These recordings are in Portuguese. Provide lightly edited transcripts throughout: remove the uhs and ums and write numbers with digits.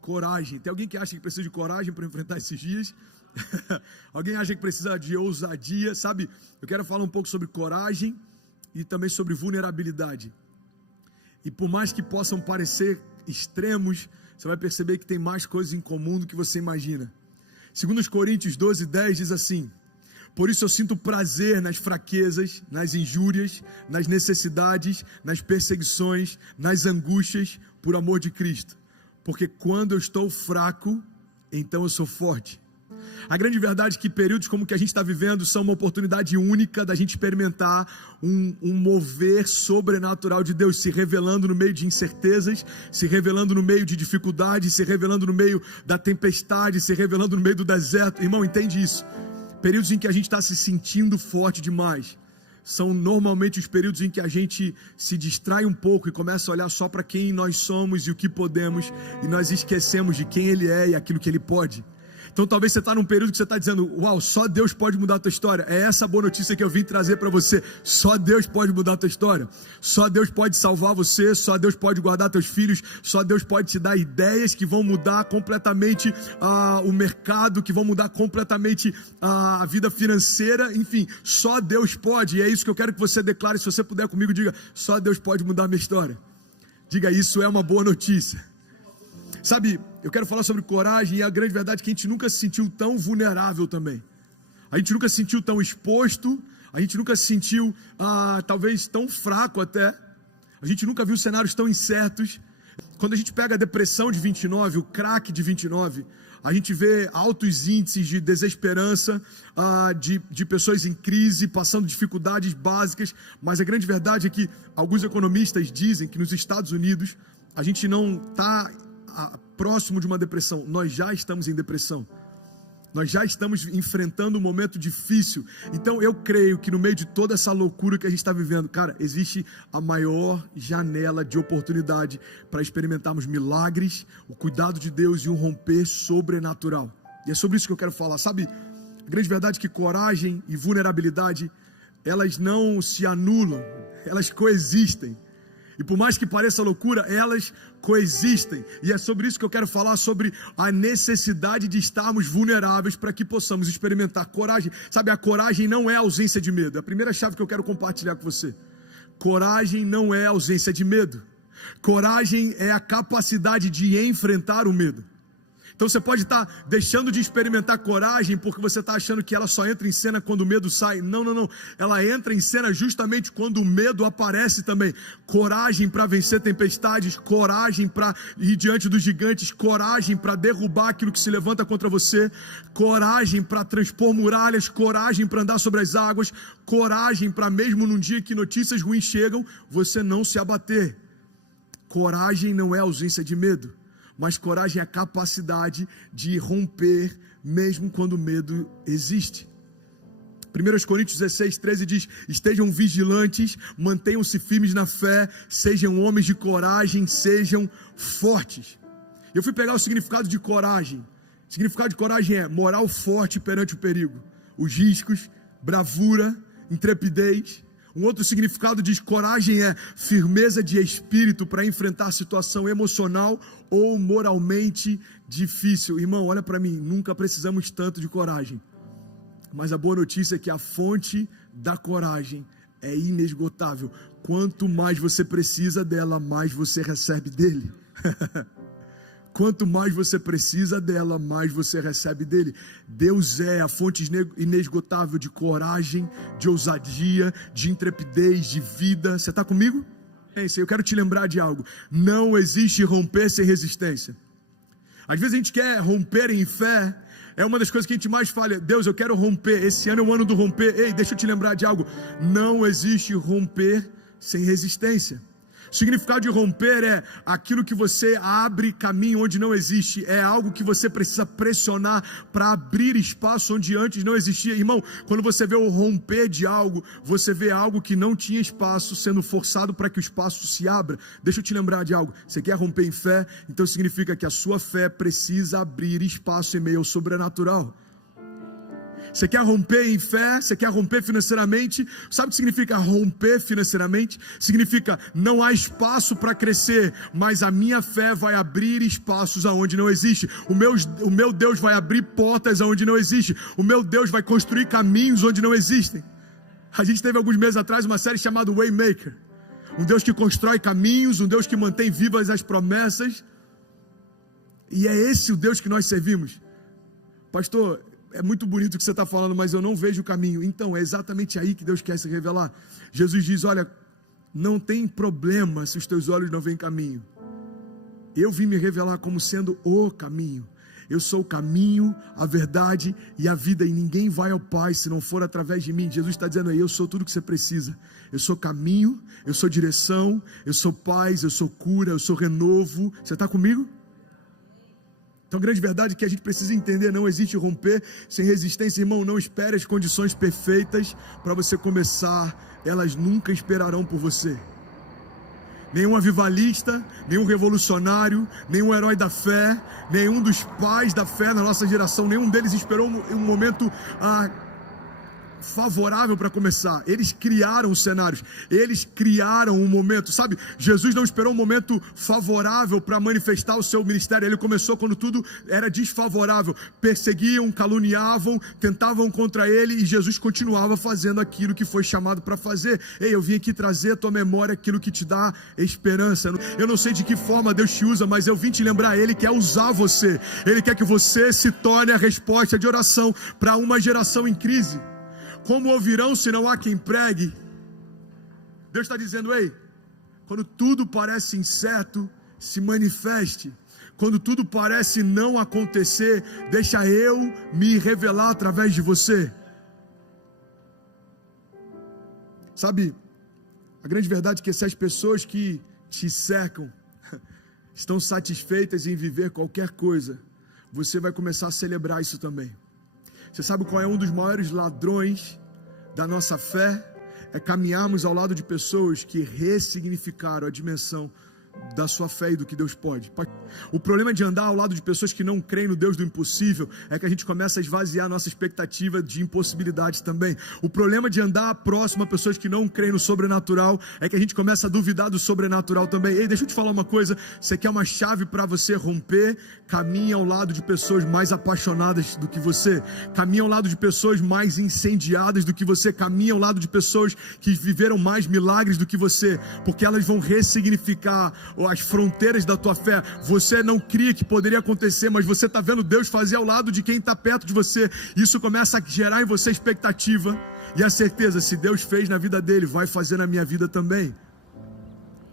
Coragem. Tem alguém que acha que precisa de coragem para enfrentar esses dias? Alguém acha que precisa de ousadia? Sabe, eu quero falar um pouco sobre coragem e também sobre vulnerabilidade. E por mais que possam parecer extremos, você vai perceber que tem mais coisas em comum do que você imagina. 2 Coríntios 12:10 diz assim: por isso eu sinto prazer nas fraquezas, nas injúrias, nas necessidades, nas perseguições, nas angústias, por amor de Cristo. Porque quando eu estou fraco, então eu sou forte. A grande verdade é que períodos como o que a gente está vivendo são uma oportunidade única da gente experimentar um mover sobrenatural de Deus, se revelando no meio de incertezas, se revelando no meio de dificuldades, se revelando no meio da tempestade, se revelando no meio do deserto. Irmão, entende isso? Períodos em que a gente está se sentindo forte demais são normalmente os períodos em que a gente se distrai um pouco e começa a olhar só para quem nós somos e o que podemos, e nós esquecemos de quem Ele é e aquilo que Ele pode. Então talvez você está num período que você está dizendo: uau, só Deus pode mudar a tua história. É essa a boa notícia que eu vim trazer para você. Só Deus pode mudar a tua história. Só Deus pode salvar você. Só Deus pode guardar teus filhos. Só Deus pode te dar ideias que vão mudar completamente o mercado, que vão mudar completamente a vida financeira. Enfim, só Deus pode. E é isso que eu quero que você declare. Se você puder comigo, diga: só Deus pode mudar a minha história. Diga: isso é uma boa notícia. Sabe, eu quero falar sobre coragem, e a grande verdade é que a gente nunca se sentiu tão vulnerável também. A gente nunca se sentiu tão exposto, a gente nunca se sentiu talvez tão fraco até. A gente nunca viu cenários tão incertos. Quando a gente pega a depressão de 29, o crack de 29, a gente vê altos índices de desesperança, de pessoas em crise, passando dificuldades básicas. Mas a grande verdade é que alguns economistas dizem que nos Estados Unidos a gente não está próximo de uma depressão, nós já estamos em depressão, nós já estamos enfrentando um momento difícil. Então eu creio que no meio de toda essa loucura que a gente está vivendo, cara, existe a maior janela de oportunidade para experimentarmos milagres, o cuidado de Deus e um romper sobrenatural. E é sobre isso que eu quero falar. Sabe, a grande verdade é que coragem e vulnerabilidade, elas não se anulam, elas coexistem. E por mais que pareça loucura, elas coexistem. E é sobre isso que eu quero falar, sobre a necessidade de estarmos vulneráveis para que possamos experimentar coragem. Sabe, a coragem não é ausência de medo. É a primeira chave que eu quero compartilhar com você. Coragem não é ausência de medo. Coragem é a capacidade de enfrentar o medo. Então você pode estar deixando de experimentar coragem porque você está achando que ela só entra em cena quando o medo sai. Não, não, não. Ela entra em cena justamente quando o medo aparece também. Coragem para vencer tempestades, coragem para ir diante dos gigantes, coragem para derrubar aquilo que se levanta contra você, coragem para transpor muralhas, coragem para andar sobre as águas, coragem para mesmo num dia que notícias ruins chegam, você não se abater. Coragem não é ausência de medo, mas coragem é a capacidade de romper mesmo quando o medo existe. 1 Coríntios 16:13 diz: estejam vigilantes, mantenham-se firmes na fé, sejam homens de coragem, sejam fortes. Eu fui pegar o significado de coragem. O significado de coragem é moral forte perante o perigo, os riscos, bravura, intrepidez. Um outro significado diz: coragem é firmeza de espírito para enfrentar situação emocional ou moralmente difícil. Irmão, olha para mim, nunca precisamos tanto de coragem. Mas a boa notícia é que a fonte da coragem é inesgotável. Quanto mais você precisa dela, mais você recebe dele. Quanto mais você precisa dela, mais você recebe dele. Deus é a fonte inesgotável de coragem, de ousadia, de intrepidez, de vida. Você está comigo? Eu quero te lembrar de algo. Não existe romper sem resistência. Às vezes a gente quer romper em fé. É uma das coisas que a gente mais fala: Deus, eu quero romper. Esse ano é o ano do romper. Ei, deixa eu te lembrar de algo. Não existe romper sem resistência. O significado de romper é aquilo que você abre caminho onde não existe. É algo que você precisa pressionar para abrir espaço onde antes não existia. Irmão, quando você vê o romper de algo, você vê algo que não tinha espaço sendo forçado para que o espaço se abra. Deixa eu te lembrar de algo. Você quer romper em fé? Então significa que a sua fé precisa abrir espaço em meio ao sobrenatural. Você quer romper em fé? Você quer romper financeiramente? Sabe o que significa romper financeiramente? Significa não há espaço para crescer, mas a minha fé vai abrir espaços aonde não existe. O meu Deus vai abrir portas aonde não existe. O meu Deus vai construir caminhos onde não existem. A gente teve alguns meses atrás uma série chamada Waymaker. Um Deus que constrói caminhos, um Deus que mantém vivas as promessas. E é esse o Deus que nós servimos. Pastor, é muito bonito o que você está falando, mas eu não vejo o caminho. Então, é exatamente aí que Deus quer se revelar. Jesus diz, olha, não tem problema se os teus olhos não veem caminho. Eu vim me revelar como sendo o caminho. Eu sou o caminho, a verdade e a vida, e ninguém vai ao Pai se não for através de mim. Jesus está dizendo aí, eu sou tudo que você precisa. Eu sou caminho, eu sou direção, eu sou paz, eu sou cura, eu sou renovo. Você está comigo? Então a grande verdade é que a gente precisa entender, não existe romper sem resistência. Irmão, não espere as condições perfeitas para você começar, elas nunca esperarão por você. Nenhum avivalista, nenhum revolucionário, nenhum herói da fé, nenhum dos pais da fé na nossa geração, nenhum deles esperou um momento favorável para começar. Eles criaram os cenários, eles criaram um momento, sabe? Jesus não esperou um momento favorável para manifestar o seu ministério. Ele começou quando tudo era desfavorável, perseguiam, caluniavam, tentavam contra ele, e Jesus continuava fazendo aquilo que foi chamado para fazer. Ei, eu vim aqui trazer à tua memória aquilo que te dá esperança. Eu não sei de que forma Deus te usa, mas eu vim te lembrar, Ele quer usar você. Ele quer que você se torne a resposta de oração para uma geração em crise. Como ouvirão se não há quem pregue? Deus está dizendo, ei, quando tudo parece incerto, se manifeste. Quando tudo parece não acontecer, deixa eu me revelar através de você. Sabe, a grande verdade é que se as pessoas que te cercam estão satisfeitas em viver qualquer coisa, você vai começar a celebrar isso também. Você sabe qual é um dos maiores ladrões da nossa fé? É caminharmos ao lado de pessoas que ressignificaram a dimensão da sua fé e do que Deus pode. O problema de andar ao lado de pessoas que não creem no Deus do impossível é que a gente começa a esvaziar a nossa expectativa de impossibilidades também. O problema de andar próximo a pessoas que não creem no sobrenatural é que a gente começa a duvidar do sobrenatural também. Ei, deixa eu te falar uma coisa, você quer uma chave para você romper? Caminhe ao lado de pessoas mais apaixonadas do que você, caminhe ao lado de pessoas mais incendiadas do que você, caminhe ao lado de pessoas que viveram mais milagres do que você, porque elas vão ressignificar as fronteiras da tua fé. Você não cria que poderia acontecer, mas você está vendo Deus fazer ao lado de quem está perto de você. Isso começa a gerar em você expectativa e a certeza, se Deus fez na vida dele, vai fazer na minha vida também.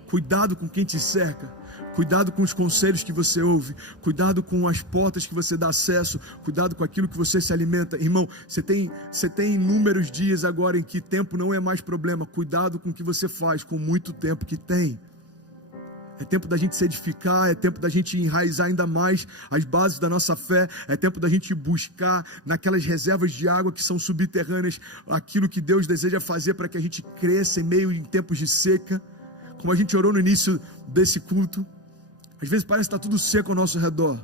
Cuidado com quem te cerca, cuidado com os conselhos que você ouve, cuidado com as portas que você dá acesso, cuidado com aquilo que você se alimenta. Irmão, você tem inúmeros dias agora em que tempo não é mais problema. Cuidado com o que você faz com muito tempo que tem. É tempo da gente se edificar, é tempo da gente enraizar ainda mais as bases da nossa fé, é tempo da gente buscar naquelas reservas de água que são subterrâneas, aquilo que Deus deseja fazer para que a gente cresça em tempos de seca, como a gente orou no início desse culto. Às vezes parece que está tudo seco ao nosso redor,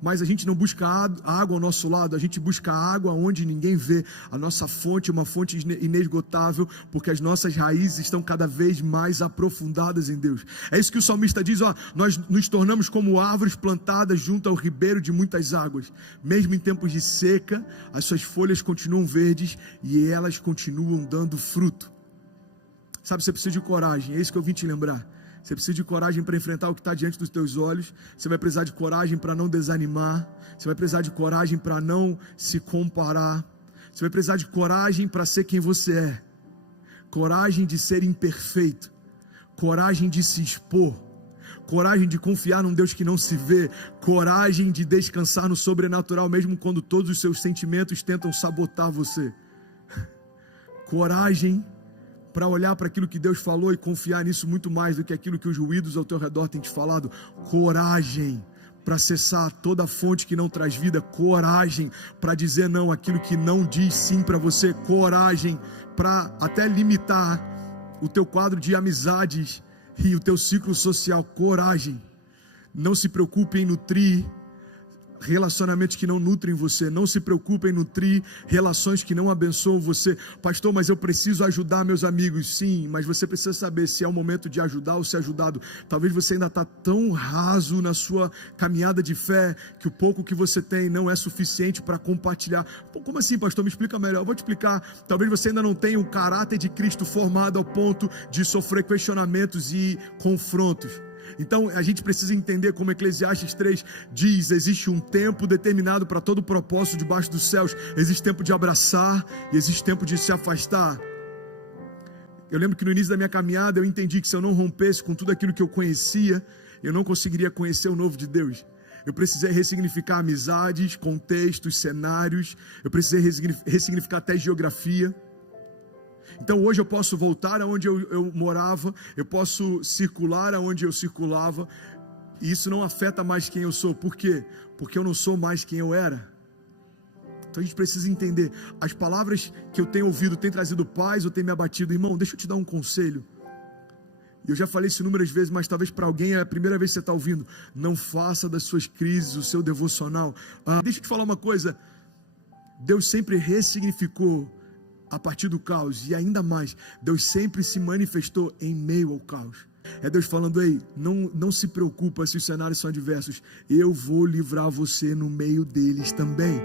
mas a gente não busca água ao nosso lado, a gente busca água onde ninguém vê. A nossa fonte é uma fonte inesgotável, porque as nossas raízes estão cada vez mais aprofundadas em Deus. É isso que o salmista diz, nós nos tornamos como árvores plantadas junto ao ribeiro de muitas águas. Mesmo em tempos de seca, as suas folhas continuam verdes e elas continuam dando fruto. Sabe, você precisa de coragem, é isso que eu vim te lembrar. Você precisa de coragem para enfrentar o que está diante dos teus olhos. Você vai precisar de coragem para não desanimar. Você vai precisar de coragem para não se comparar. Você vai precisar de coragem para ser quem você é. Coragem de ser imperfeito. Coragem de se expor. Coragem de confiar num Deus que não se vê. Coragem de descansar no sobrenatural, mesmo quando todos os seus sentimentos tentam sabotar você. Coragem para olhar para aquilo que Deus falou e confiar nisso muito mais do que aquilo que os ruídos ao teu redor têm te falado. Coragem para acessar toda a fonte que não traz vida. Coragem para dizer não àquilo que não diz sim para você. Coragem para até limitar o teu quadro de amizades e o teu ciclo social. Coragem. Não se preocupe em nutrir relacionamentos que não nutrem você. Não se preocupe em nutrir relações que não abençoam você. Pastor, mas eu preciso ajudar meus amigos. Sim, mas você precisa saber se é o momento de ajudar ou ser ajudado. Talvez você ainda está tão raso na sua caminhada de fé que o pouco que você tem não é suficiente para compartilhar. Pô, como assim, pastor? Me explica melhor. Eu vou te explicar. Talvez você ainda não tenha um caráter de Cristo formado ao ponto de sofrer questionamentos e confrontos. Então a gente precisa entender, como Eclesiastes 3 diz, existe um tempo determinado para todo propósito debaixo dos céus. Existe tempo de abraçar e existe tempo de se afastar. Eu lembro que no início da minha caminhada eu entendi que se eu não rompesse com tudo aquilo que eu conhecia, eu não conseguiria conhecer o novo de Deus. Eu precisei ressignificar amizades, contextos, cenários. Eu precisei ressignificar até geografia. Então hoje eu posso voltar aonde eu morava, eu posso circular aonde eu circulava, e isso não afeta mais quem eu sou. Por quê? Porque eu não sou mais quem eu era. Então a gente precisa entender, as palavras que eu tenho ouvido têm trazido paz ou têm me abatido? Irmão, deixa eu te dar um conselho. Eu já falei isso inúmeras vezes, mas talvez para alguém é a primeira vez que você está ouvindo. Não faça das suas crises o seu devocional. Deixa eu te falar uma coisa, Deus sempre ressignificou a partir do caos, e ainda mais, Deus sempre se manifestou em meio ao caos. É Deus falando: ei, não se preocupa se os cenários são adversos, eu vou livrar você no meio deles também.